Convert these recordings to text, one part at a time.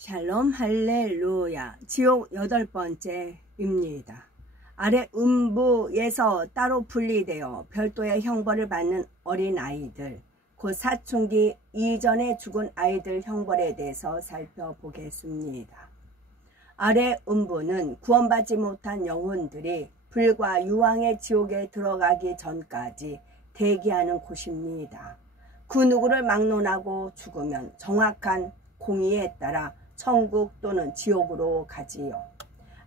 샬롬 할렐루야. 지옥 8번째입니다. 아래 음부에서 따로 분리되어 별도의 형벌을 받는 어린아이들, 곧 사춘기 이전에 죽은 아이들 형벌에 대해서 살펴보겠습니다. 아래 음부는 구원받지 못한 영혼들이 불과 유황의 지옥에 들어가기 전까지 대기하는 곳입니다. 그 누구를 막론하고 죽으면 정확한 공의에 따라 천국 또는 지옥으로 가지요.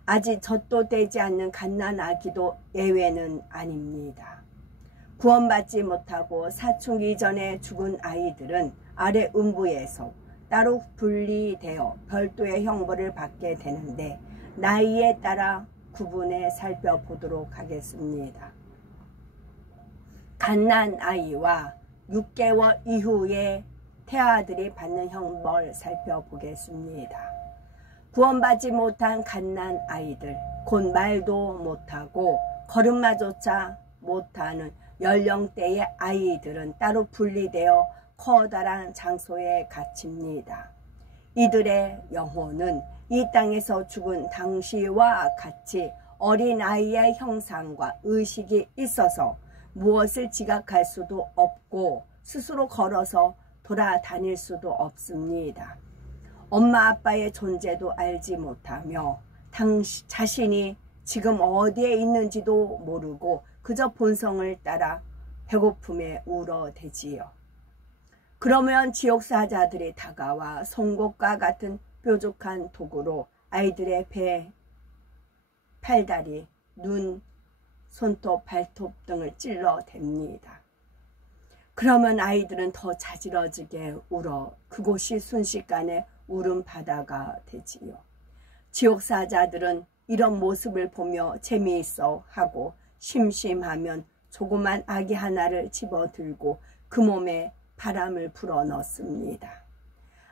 아직 젖도 되지 않는 갓난아기도 예외는 아닙니다. 구원받지 못하고 사춘기 이전에 죽은 아이들은 아래 음부에서 따로 분리되어 별도의 형벌을 받게 되는데, 나이에 따라 구분해 살펴보도록 하겠습니다. 갓난아이와 6개월 이후에 태아들이 받는 형벌 살펴보겠습니다. 구원받지 못한 갓난아이들, 곧 말도 못하고 걸음마조차 못하는 연령대의 아이들은 따로 분리되어 커다란 장소에 갇힙니다. 이들의 영혼은 이 땅에서 죽은 당시와 같이 어린아이의 형상과 의식이 있어서 무엇을 지각할 수도 없고 스스로 걸어서 돌아다닐 수도 없습니다. 엄마 아빠의 존재도 알지 못하며 자신이 지금 어디에 있는지도 모르고 그저 본성을 따라 배고픔에 울어대지요. 그러면 지옥사자들이 다가와 송곳과 같은 뾰족한 도구로 아이들의 배, 팔다리, 눈, 손톱, 발톱 등을 찔러댑니다. 그러면 아이들은 더 자지러지게 울어 그곳이 순식간에 울음바다가 되지요. 지옥사자들은 이런 모습을 보며 재미있어 하고 심심하면 조그만 아기 하나를 집어들고 그 몸에 바람을 불어 넣습니다.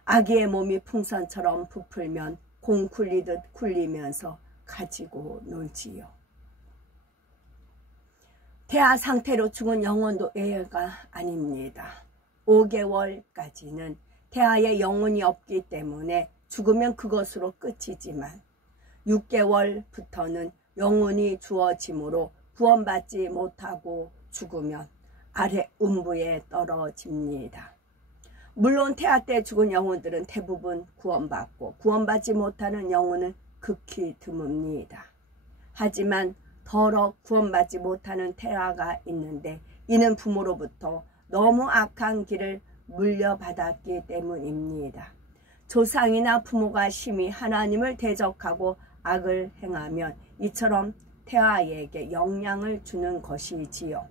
아기의 몸이 풍선처럼 부풀면 공 굴리듯 굴리면서 가지고 놀지요. 태아 상태로 죽은 영혼도 예외가 아닙니다. 5개월까지는 태아의 영혼이 없기 때문에 죽으면 그것으로 끝이지만 6개월부터는 영혼이 주어지므로 구원받지 못하고 죽으면 아래 음부에 떨어집니다. 물론 태아 때 죽은 영혼들은 대부분 구원받고 구원받지 못하는 영혼은 극히 드뭅니다. 하지만 더러 구원받지 못하는 태아가 있는데, 이는 부모로부터 너무 악한 길을 물려받았기 때문입니다. 조상이나 부모가 심히 하나님을 대적하고 악을 행하면 이처럼 태아에게 영향을 주는 것이지요.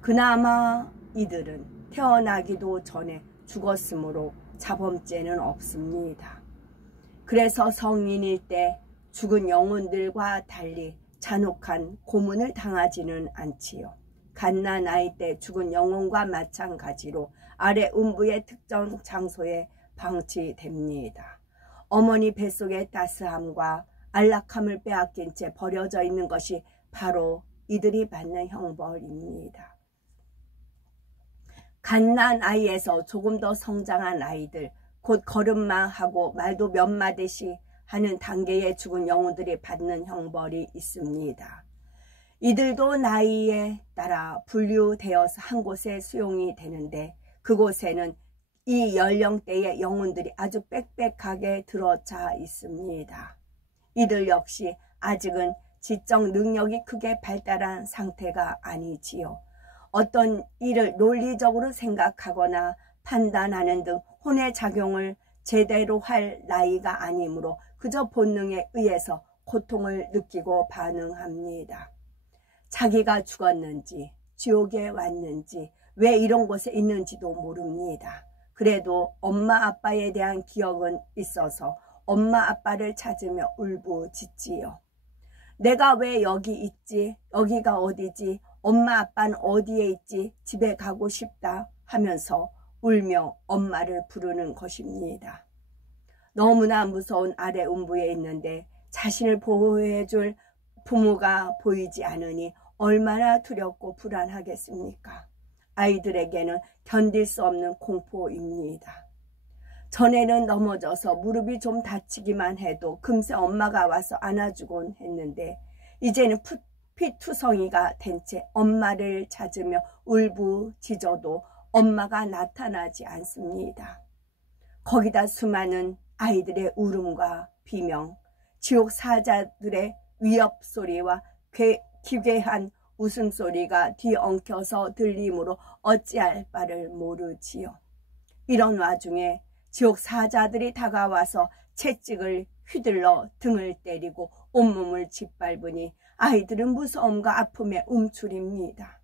그나마 이들은 태어나기도 전에 죽었으므로 자범죄는 없습니다. 그래서 성인일 때 죽은 영혼들과 달리 잔혹한 고문을 당하지는 않지요. 갓난아이 때 죽은 영혼과 마찬가지로 아래 음부의 특정 장소에 방치됩니다. 어머니 뱃속의 따스함과 안락함을 빼앗긴 채 버려져 있는 것이 바로 이들이 받는 형벌입니다. 갓난아이에서 조금 더 성장한 아이들, 곧 걸음마하고 말도 몇 마디씩 하는 단계의 죽은 영혼들이 받는 형벌이 있습니다. 이들도 나이에 따라 분류되어서 한 곳에 수용이 되는데, 그곳에는 이 연령대의 영혼들이 아주 빽빽하게 들어차 있습니다. 이들 역시 아직은 지적 능력이 크게 발달한 상태가 아니지요. 어떤 일을 논리적으로 생각하거나 판단하는 등 혼의 작용을 제대로 할 나이가 아니므로 그저 본능에 의해서 고통을 느끼고 반응합니다. 자기가 죽었는지, 지옥에 왔는지, 왜 이런 곳에 있는지도 모릅니다. 그래도 엄마 아빠에 대한 기억은 있어서 엄마 아빠를 찾으며 울부짖지요. 내가 왜 여기 있지? 여기가 어디지? 엄마 아빠는 어디에 있지? 집에 가고 싶다 하면서 울며 엄마를 부르는 것입니다. 너무나 무서운 아래 음부에 있는데 자신을 보호해줄 부모가 보이지 않으니 얼마나 두렵고 불안하겠습니까? 아이들에게는 견딜 수 없는 공포입니다. 전에는 넘어져서 무릎이 좀 다치기만 해도 금세 엄마가 와서 안아주곤 했는데 이제는 피투성이가 된 채 엄마를 찾으며 울부짖어도 엄마가 나타나지 않습니다. 거기다 수많은 아이들의 울음과 비명, 지옥 사자들의 위협 소리와 기괴한 웃음소리가 뒤엉켜서 들리므로 어찌할 바를 모르지요. 이런 와중에 지옥 사자들이 다가와서 채찍을 휘둘러 등을 때리고 온몸을 짓밟으니 아이들은 무서움과 아픔에 움츠립니다.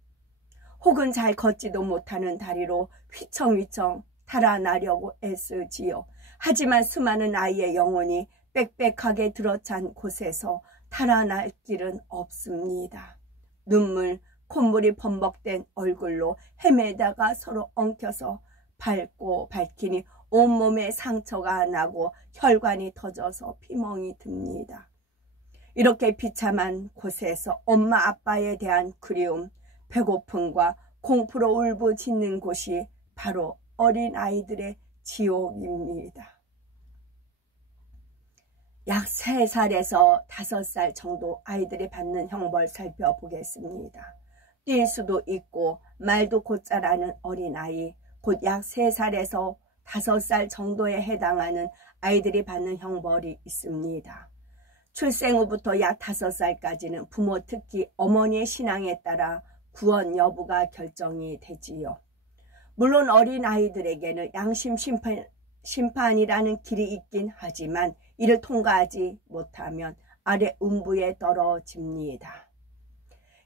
혹은 잘 걷지도 못하는 다리로 휘청휘청 달아나려고 애쓰지요. 하지만 수많은 아이의 영혼이 빽빽하게 들어찬 곳에서 달아날 길은 없습니다. 눈물, 콧물이 범벅된 얼굴로 헤매다가 서로 엉켜서 밟고 밝히니 온몸에 상처가 나고 혈관이 터져서 피멍이 듭니다. 이렇게 비참한 곳에서 엄마 아빠에 대한 그리움, 배고픔과 공포로 울부짖는 곳이 바로 어린아이들의 지옥입니다. 약 3살에서 5살 정도 아이들이 받는 형벌 살펴보겠습니다. 뛸 수도 있고 말도 곧잘하는 어린아이, 곧 약 3살에서 5살 정도에 해당하는 아이들이 받는 형벌이 있습니다. 출생 후부터 약 5살까지는 부모, 특히 어머니의 신앙에 따라 구원 여부가 결정이 되지요. 물론 어린아이들에게는 양심 심판이라는 길이 있긴 하지만 이를 통과하지 못하면 아래 음부에 떨어집니다.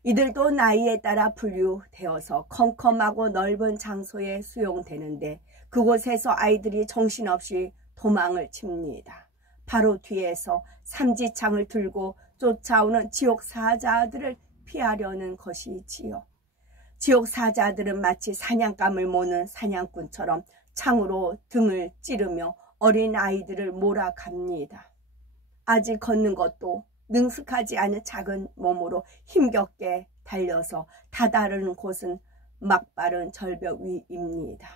이들도 나이에 따라 분류되어서 컴컴하고 넓은 장소에 수용되는데 그곳에서 아이들이 정신없이 도망을 칩니다. 바로 뒤에서 삼지창을 들고 쫓아오는 지옥 사자들을 피하려는 것이지요. 지옥 사자들은 마치 사냥감을 모는 사냥꾼처럼 창으로 등을 찌르며 어린 아이들을 몰아갑니다. 아직 걷는 것도 능숙하지 않은 작은 몸으로 힘겹게 달려서 다다르는 곳은 막바른 절벽 위입니다.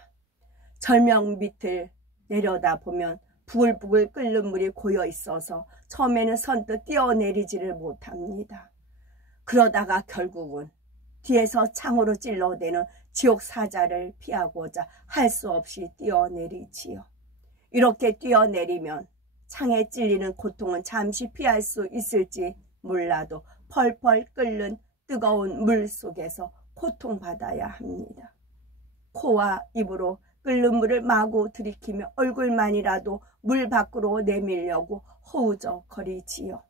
절벽 밑을 내려다보면 부글부글 끓는 물이 고여 있어서 처음에는 선뜻 뛰어내리지를 못합니다. 그러다가 결국은 뒤에서 창으로 찔러대는 지옥 사자를 피하고자 할 수 없이 뛰어내리지요. 이렇게 뛰어내리면 창에 찔리는 고통은 잠시 피할 수 있을지 몰라도 펄펄 끓는 뜨거운 물 속에서 고통받아야 합니다. 코와 입으로 끓는 물을 마구 들이키며 얼굴만이라도 물 밖으로 내밀려고 허우적거리지요.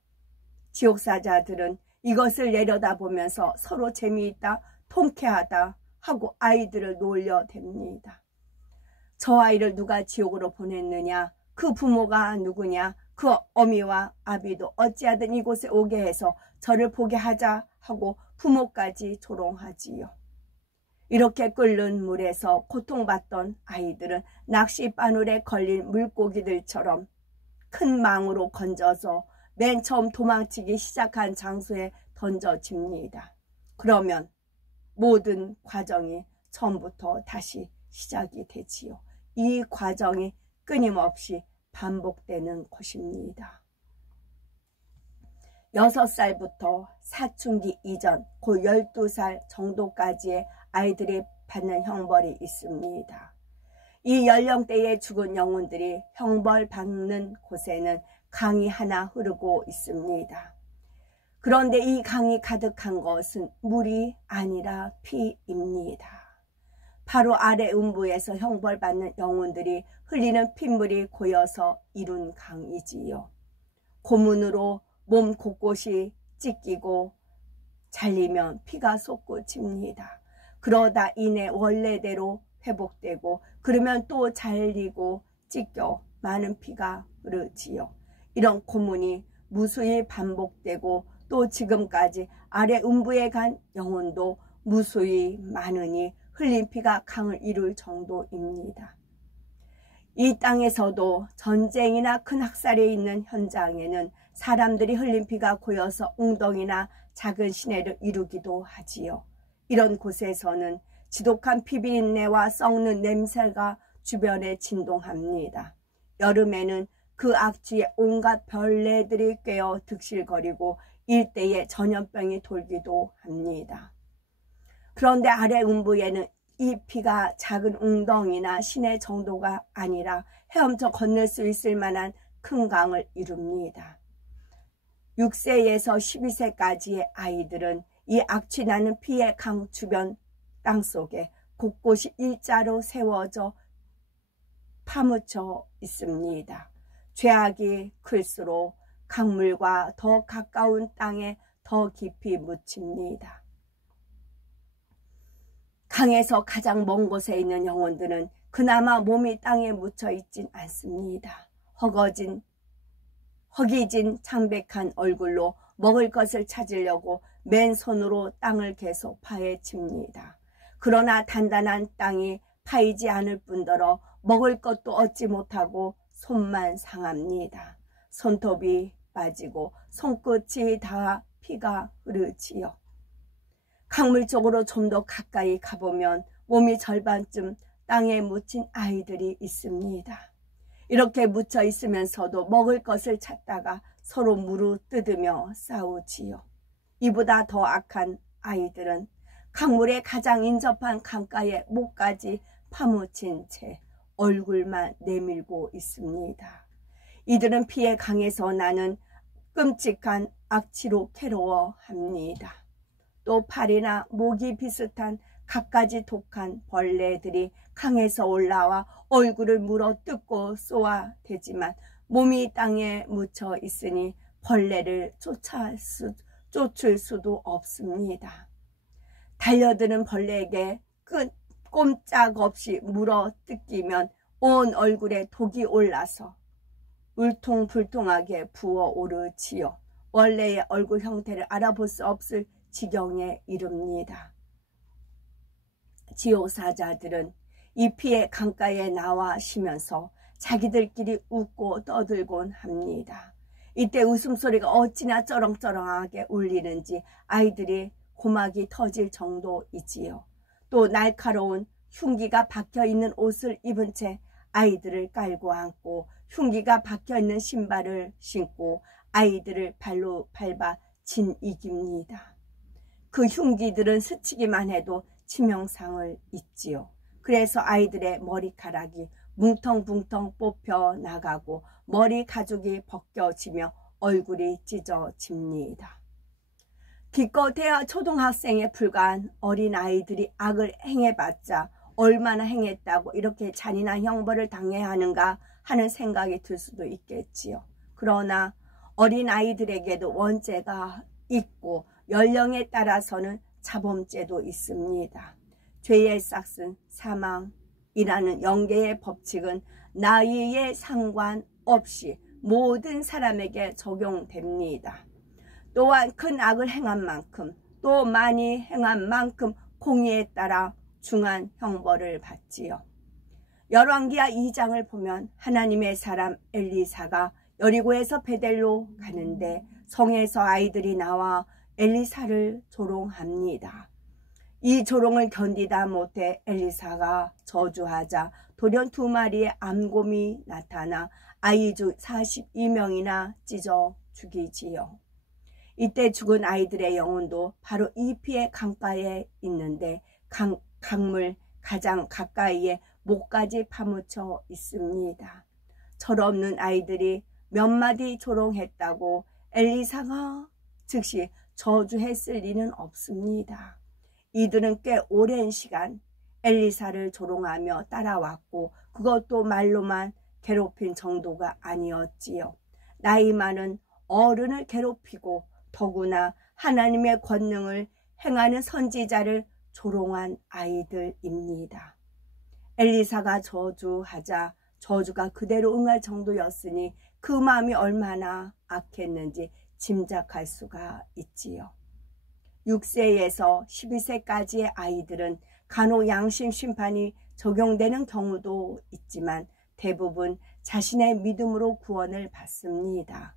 지옥사자들은 이것을 내려다보면서 서로 재미있다, 통쾌하다 하고 아이들을 놀려댑니다. 저 아이를 누가 지옥으로 보냈느냐, 그 부모가 누구냐, 그 어미와 아비도 어찌하든 이곳에 오게 해서 저를 보게 하자 하고 부모까지 조롱하지요. 이렇게 끓는 물에서 고통받던 아이들은 낚시바늘에 걸린 물고기들처럼 큰 망으로 건져서 맨 처음 도망치기 시작한 장소에 던져집니다. 그러면 모든 과정이 처음부터 다시 시작이 되지요. 이 과정이 끊임없이 반복되는 것입니다. 6살부터 사춘기 이전 곧 12살 정도까지의 아이들이 받는 형벌이 있습니다. 이 연령대의 죽은 영혼들이 형벌 받는 곳에는 강이 하나 흐르고 있습니다. 그런데 이 강이 가득한 것은 물이 아니라 피입니다. 바로 아래 음부에서 형벌받는 영혼들이 흘리는 핏물이 고여서 이룬 강이지요. 고문으로 몸 곳곳이 찢기고 잘리면 피가 솟구칩니다. 그러다 인해 원래대로 회복되고 그러면 또 잘리고 찢겨 많은 피가 흐르지요. 이런 고문이 무수히 반복되고 또 지금까지 아래 음부에 간 영혼도 무수히 많으니 흘린 피가 강을 이룰 정도입니다. 이 땅에서도 전쟁이나 큰 학살이 있는 현장에는 사람들이 흘린 피가 고여서 웅덩이나 작은 시내를 이루기도 하지요. 이런 곳에서는 지독한 피비린내와 썩는 냄새가 주변에 진동합니다. 여름에는 그 악취에 온갖 벌레들이 꿰어 득실거리고 일대에 전염병이 돌기도 합니다. 그런데 아래 음부에는 이 피가 작은 웅덩이나 시내 정도가 아니라 헤엄쳐 건널 수 있을 만한 큰 강을 이룹니다. 6세에서 12세까지의 아이들은 이 악취 나는 피의 강 주변 땅속에 곳곳이 일자로 세워져 파묻혀 있습니다. 죄악이 클수록 강물과 더 가까운 땅에 더 깊이 묻힙니다. 강에서 가장 먼 곳에 있는 영혼들은 그나마 몸이 땅에 묻혀 있진 않습니다. 허기진 창백한 얼굴로 먹을 것을 찾으려고 맨손으로 땅을 계속 파헤칩니다. 그러나 단단한 땅이 파이지 않을 뿐더러 먹을 것도 얻지 못하고 손만 상합니다. 손톱이 빠지고 손끝이 다 피가 흐르지요. 강물 쪽으로 좀 더 가까이 가보면 몸이 절반쯤 땅에 묻힌 아이들이 있습니다. 이렇게 묻혀 있으면서도 먹을 것을 찾다가 서로 무릎뜯으며 싸우지요. 이보다 더 악한 아이들은 강물에 가장 인접한 강가에 목까지 파묻힌 채 얼굴만 내밀고 있습니다. 이들은 피의 강에서 나는 끔찍한 악취로 괴로워합니다. 또 팔이나 목이 비슷한 갖가지 독한 벌레들이 강에서 올라와 얼굴을 물어뜯고 쏘아대지만 몸이 땅에 묻혀 있으니 벌레를 쫓을 수도 없습니다. 달려드는 벌레에게 꼼짝없이 물어뜯기면 온 얼굴에 독이 올라서 울퉁불퉁하게 부어오르지요. 원래의 얼굴 형태를 알아볼 수 없을 지경에 이릅니다. 지옥사자들은 이 피의 강가에 나와 쉬면서 자기들끼리 웃고 떠들곤 합니다. 이때 웃음소리가 어찌나 쩌렁쩌렁하게 울리는지 아이들이 고막이 터질 정도이지요. 또 날카로운 흉기가 박혀있는 옷을 입은 채 아이들을 깔고 앉고 흉기가 박혀있는 신발을 신고 아이들을 발로 밟아 진이깁니다. 그 흉기들은 스치기만 해도 치명상을 입지요. 그래서 아이들의 머리카락이 뭉텅뭉텅 뽑혀 나가고 머리 가죽이 벗겨지며 얼굴이 찢어집니다. 기껏해야 초등학생에 불과한 어린아이들이 악을 행해봤자 얼마나 행했다고 이렇게 잔인한 형벌을 당해야 하는가 하는 생각이 들 수도 있겠지요. 그러나 어린아이들에게도 원죄가 있고 연령에 따라서는 자범죄도 있습니다. 죄의 싹은 사망이라는 영계의 법칙은 나이에 상관없이 모든 사람에게 적용됩니다. 또한 큰 악을 행한 만큼 또 많이 행한 만큼 공의에 따라 중한 형벌을 받지요. 열왕기하 2장을 보면 하나님의 사람 엘리사가 여리고에서 베델로 가는데 성에서 아이들이 나와 엘리사를 조롱합니다. 이 조롱을 견디다 못해 엘리사가 저주하자 돌연 2마리의 암곰이 나타나 아이주 42명이나 찢어 죽이지요. 이때 죽은 아이들의 영혼도 바로 이 피의 강가에 있는데 강물 가장 가까이에 목까지 파묻혀 있습니다. 철없는 아이들이 몇 마디 조롱했다고 엘리사가 즉시 저주했을 리는 없습니다. 이들은 꽤 오랜 시간 엘리사를 조롱하며 따라왔고 그것도 말로만 괴롭힌 정도가 아니었지요. 나이 많은 어른을 괴롭히고 더구나 하나님의 권능을 행하는 선지자를 조롱한 아이들입니다. 엘리사가 저주하자 저주가 그대로 응할 정도였으니 그 마음이 얼마나 악했는지 짐작할 수가 있지요. 6세에서 12세까지의 아이들은 간혹 양심 심판이 적용되는 경우도 있지만 대부분 자신의 믿음으로 구원을 받습니다.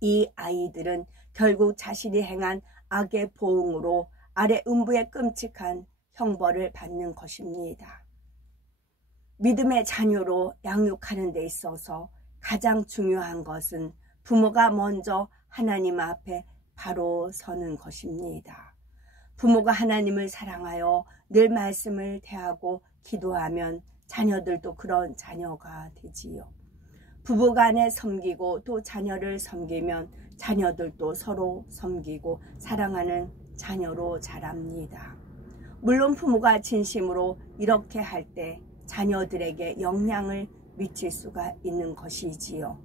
이 아이들은 결국 자신이 행한 악의 보응으로 아래 음부의 끔찍한 형벌을 받는 것입니다. 믿음의 자녀로 양육하는 데 있어서 가장 중요한 것은 부모가 먼저 하나님 앞에 바로 서는 것입니다. 부모가 하나님을 사랑하여 늘 말씀을 대하고 기도하면 자녀들도 그런 자녀가 되지요. 부부간에 섬기고 또 자녀를 섬기면 자녀들도 서로 섬기고 사랑하는 자녀로 자랍니다. 물론 부모가 진심으로 이렇게 할 때 자녀들에게 영향을 미칠 수가 있는 것이지요.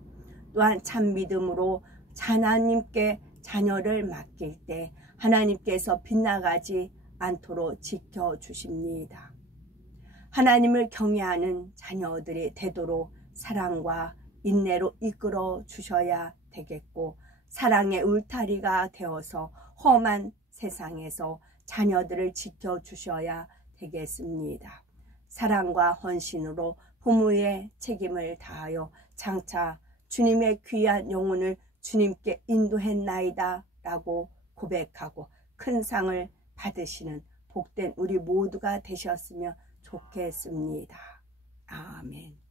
또한 참 믿음으로 하나님께 자녀를 맡길 때 하나님께서 빗나가지 않도록 지켜주십니다. 하나님을 경외하는 자녀들이 되도록 사랑과 인내로 이끌어 주셔야 되겠고, 사랑의 울타리가 되어서 험한 세상에서 자녀들을 지켜주셔야 되겠습니다. 사랑과 헌신으로 부모의 책임을 다하여 장차 주님의 귀한 영혼을 주님께 인도했나이다 라고 고백하고 큰 상을 받으시는 복된 우리 모두가 되셨으면 좋겠습니다. 아멘.